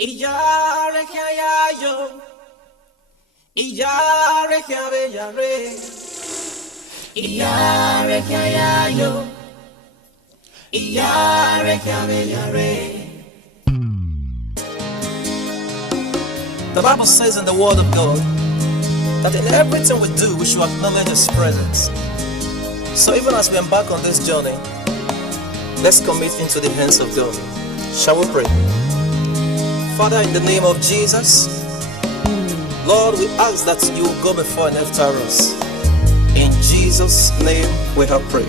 Iyare kaya yo, iyare kaya yare, iyare kaya yo, iyare kaya yare. The Bible says in the Word of God that in everything we do, we should acknowledge His presence. So even as we embark on this journey, let's commit into the hands of God. Shall we pray? Father, in the name of Jesus, Lord, we ask that you will go before and after us. In Jesus' name we have prayed.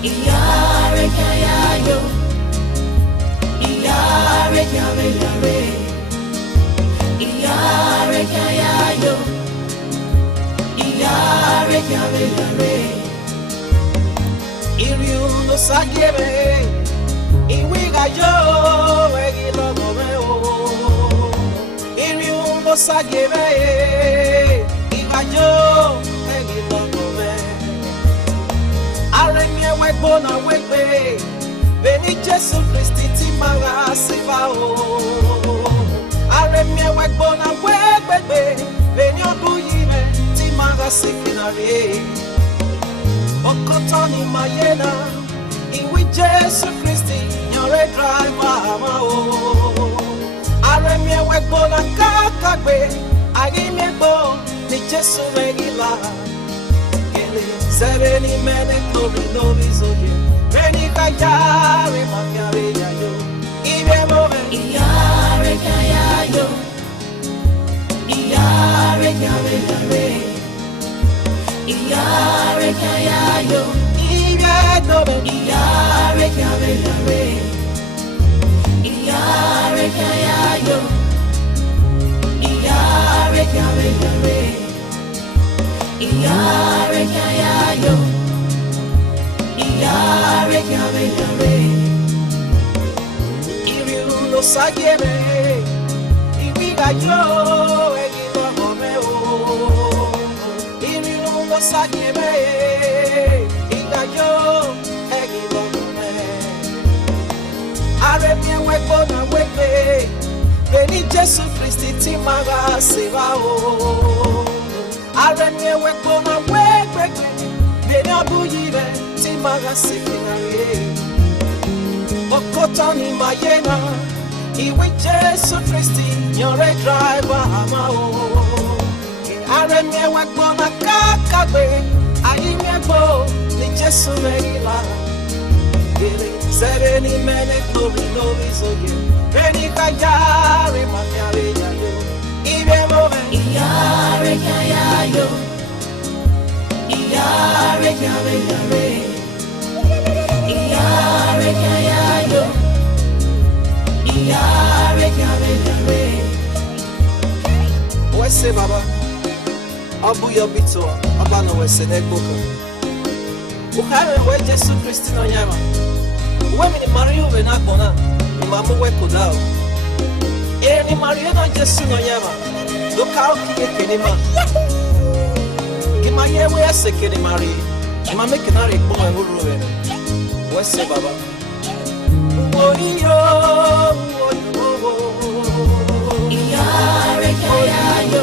Iyare kaya yo, iyare kaya yare, iyare kaya yo, iyare kaya yare. Iriundo sagiebe. Iwiga yo egilo gomeo Iriundo sagiebe Iga yo egilo gome Aremye wegbo na wegbe Beni Jesu Christi timanga sivao Aremye wegbo na wegbe Beni oduyime timanga sikinare Okotoni mayena Iwi Jesu Christi nyore driver amao Aremye wegbo na kakagbe Agimye gbo ni Jesu megila Gele zereni mene glory no bizoye Reni kayare makyare yayo Ibe move Iyare kayayo Iyare kyawe yare Iyare kayayo Iyare kaya yare, iyare kaya yo, iyare kaya yare, iyare kaya yo, iyare kaya yare. Iriundo sagiebe, iwiga yo egilo gomeo. Iriundo sagiebe. Aremye wegbo na wegbe Beni Jesu Christi timaga sivao Aremye wegbo na wegbe Beni abuyire timaga sikinare Okotani mayena Iwi Jesu Christi nyore driver amao Aremye wegbo na kakagbe Ayimye gbo ni Jesu megila Sereni mene glory no bizoye Reni kayare makyare yayo Ibe move Iyare kaya yo Iyare kaya yare Iyare kaya yo Iyare kaya yare Wese baba Abu yabito Abano wese negboka Ukare we Jesu Christi no nyama Women in Mario Venakona, Mamu Wekudao. Any Mario just no yama. Look how he can Give my year where I say, Kenny Marie. I'm making a boy who ruin. What's the Baba? Iyare kaya yo,